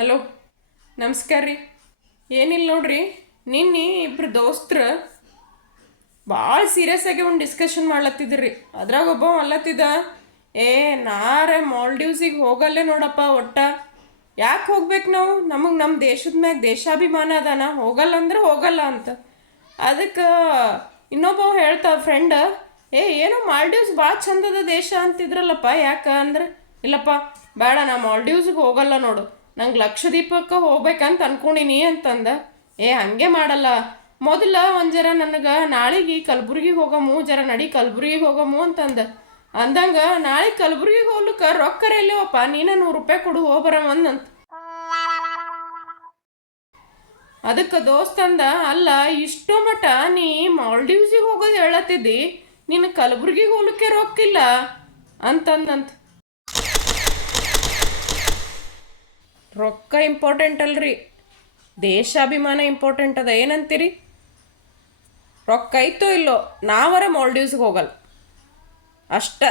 Hello, ನಮಸ್ಕಾರ ರೀ. ಏನಿಲ್ಲ ನೋಡ್ರಿ, ನಿನ್ನೆ ಇಬ್ರು ದೋಸ್ತ್ರ ಭಾಳ ಸೀರಿಯಸ್ ಆಗಿ ಒಂದು ಡಿಸ್ಕಷನ್ ಮಾಡ್ಲತ್ತಿದ್ರಿ. ಅದ್ರಾಗ ಒಬ್ಬ ಅಲ್ಲತ್ತಿದ್ದ, ನಾರೇ ಮಾಲ್ಡೀವ್ಸಿಗೆ ಹೋಗಲ್ಲೇ ನೋಡಪ್ಪ ಒಟ್ಟ. ಯಾಕೆ ಹೋಗ್ಬೇಕು ನಾವು? ನಮಗೆ ನಮ್ಮ ದೇಶದ ಮ್ಯಾಗ ದೇಶಾಭಿಮಾನ ಅದಾನ, ಹೋಗಲ್ಲ ಅಂದ್ರೆ ಹೋಗಲ್ಲ ಅಂತ. ಅದಕ್ಕೆ ಇನ್ನೊಬ್ಬ ಹೇಳ್ತಾ ಫ್ರೆಂಡ್, ಏನೋ ಮಾಲ್ಡೀವ್ಸ್ ಭಾಳ ಚಂದದ ದೇಶ ಅಂತಿದ್ರಲ್ಲಪ್ಪ, ಯಾಕೆ ಅಂದ್ರೆ, ಇಲ್ಲಪ್ಪ ಬೇಡ, ನಾ ಮಾಲ್ಡೀವ್ಸ್ಗೆ ಹೋಗಲ್ಲ ನೋಡು, ನಂಗೆ ಲಕ್ಷದ್ವೀಪಕ್ಕೆ ಹೋಗ್ಬೇಕಂತ ಅನ್ಕೊಂಡಿನಿ ಅಂತಂದ. ಹಂಗೆ ಮಾಡಲ್ಲ, ಮೊದಲ ಒಂದು ಜರ ನನಗೆ ನಾಳೆಗೆ ಕಲಬುರ್ಗಿಗೆ ಹೋಗಮು, ಜರ ನಡಿ ಕಲಬುರ್ಗಿಗೆ ಹೋಗಮು ಅಂತಂದ. ಅಂದಂಗೆ ನಾಳೆ ಕಲಬುರ್ಗಿಗೆ ಹೋಗ್ಲಿಕ್ಕೆ ರೊಕ್ಕರ ಎಲ್ಲವಪ್ಪ, ನೀನು ₹100 ಕೊಡು ಹೋಗ್ಬರಮಂದಂತ. ಅದಕ್ಕೆ ದೋಸ್ತಂದ, ಅಲ್ಲ ಇಷ್ಟು ಮಟ ನೀ ಮಾಲ್ಡೀವ್ಸಿಗೆ ಹೋಗೋದು ಹೇಳತ್ತಿದ್ದಿ, ನೀನು ಕಲಬುರ್ಗಿಗೆ ಹೋಗ್ಲಿಕ್ಕೆ ರೊಕ್ಕಿಲ್ಲ ಅಂತಂದಂತ. ರೊಕ್ಕ ಇಂಪಾರ್ಟೆಂಟ್ ಅಲ್ರಿ, ದೇಶಾಭಿಮಾನ ಇಂಪಾರ್ಟೆಂಟ್ ಅದ. ಏನಂತೀರಿ? ರೊಕ್ಕ ಐತೋ ಇಲ್ಲೋ, ನಾವರ ಮಾಲ್ಡೀವ್ಸ್ಗೆ ಹೋಗಲ್ಲ ಅಷ್ಟ.